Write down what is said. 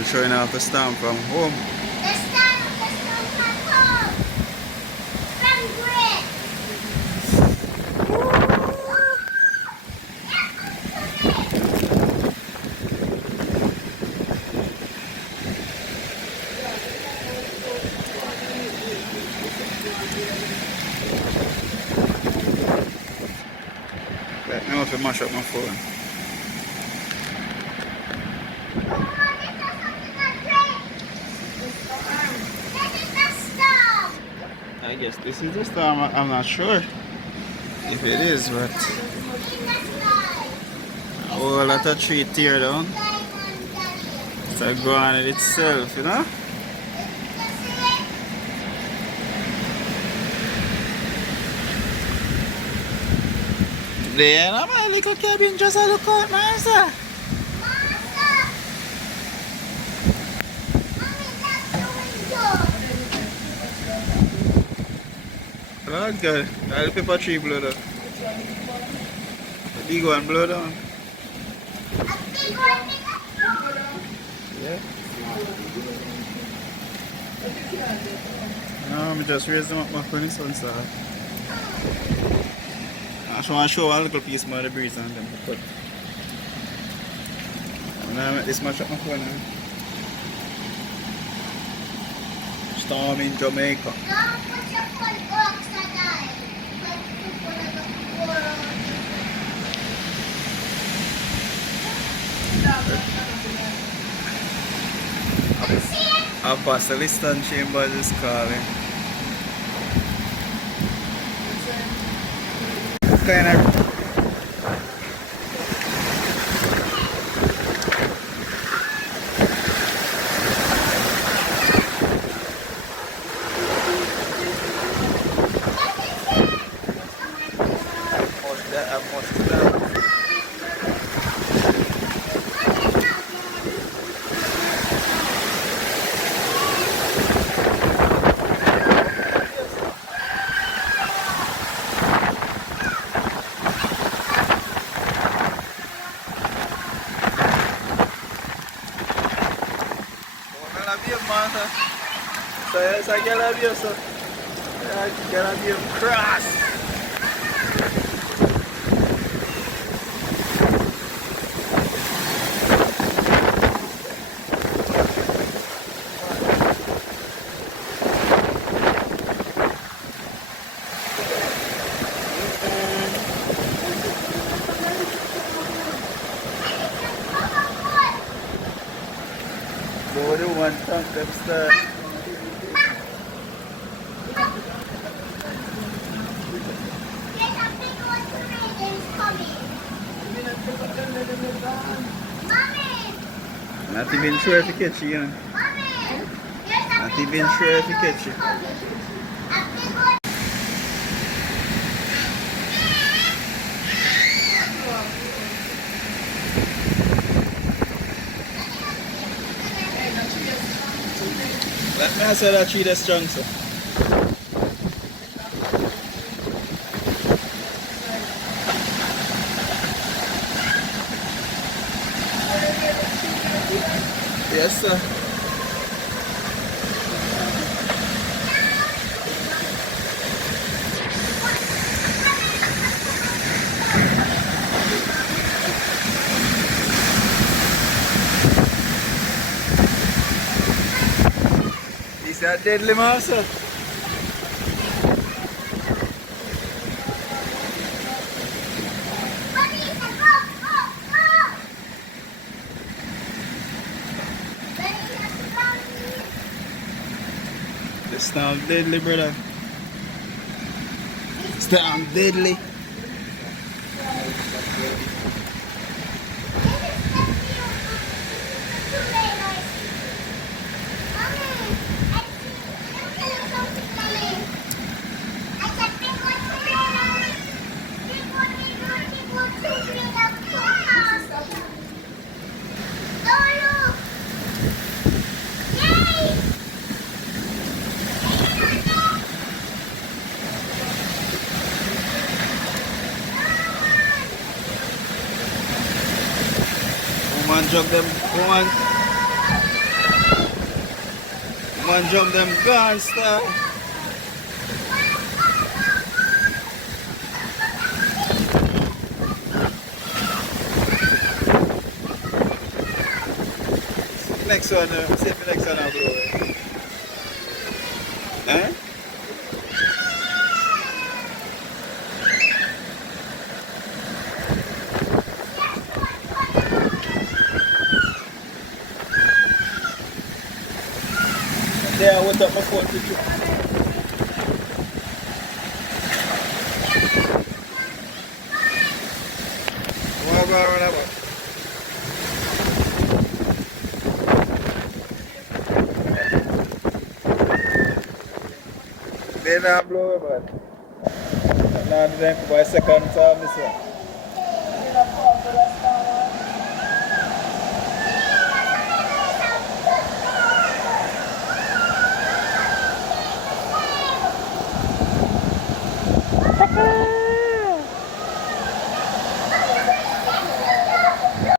and showing off the stamp from home. The stamp from home. From Grit. Right now if I mash up my phone. I guess this is the storm. I'm not sure if it is, but a whole lot of tree tear down. It's like going on itself, you know? There, my little cabin just a look out, Martha. Oh God, all the pepper tree blow down. The big one blow down. Yeah. No, I'm just raise them up back when the sun starts. I just want to show a little piece more of the breeze on them. But I'm going to make this mash up my phone now. Storm in Jamaica. Our pastor Liston Chambers is calling. Kind of so yes, I get a view, so I get a view cross. Go to one tank upstairs. Not even sure if you catch you, know. Not even sure if you catch you. Let me say that tree is strong, sir. Yes, sir. Is that deadly, master? It's now deadly, brother. It's now deadly. Woman jog them, woman. man jump them guns, star. Next one, see if the next one I'll blow. Eh? Yeah, I went up my phone to you. Whatever. They not blow, but not them for a second time, this one.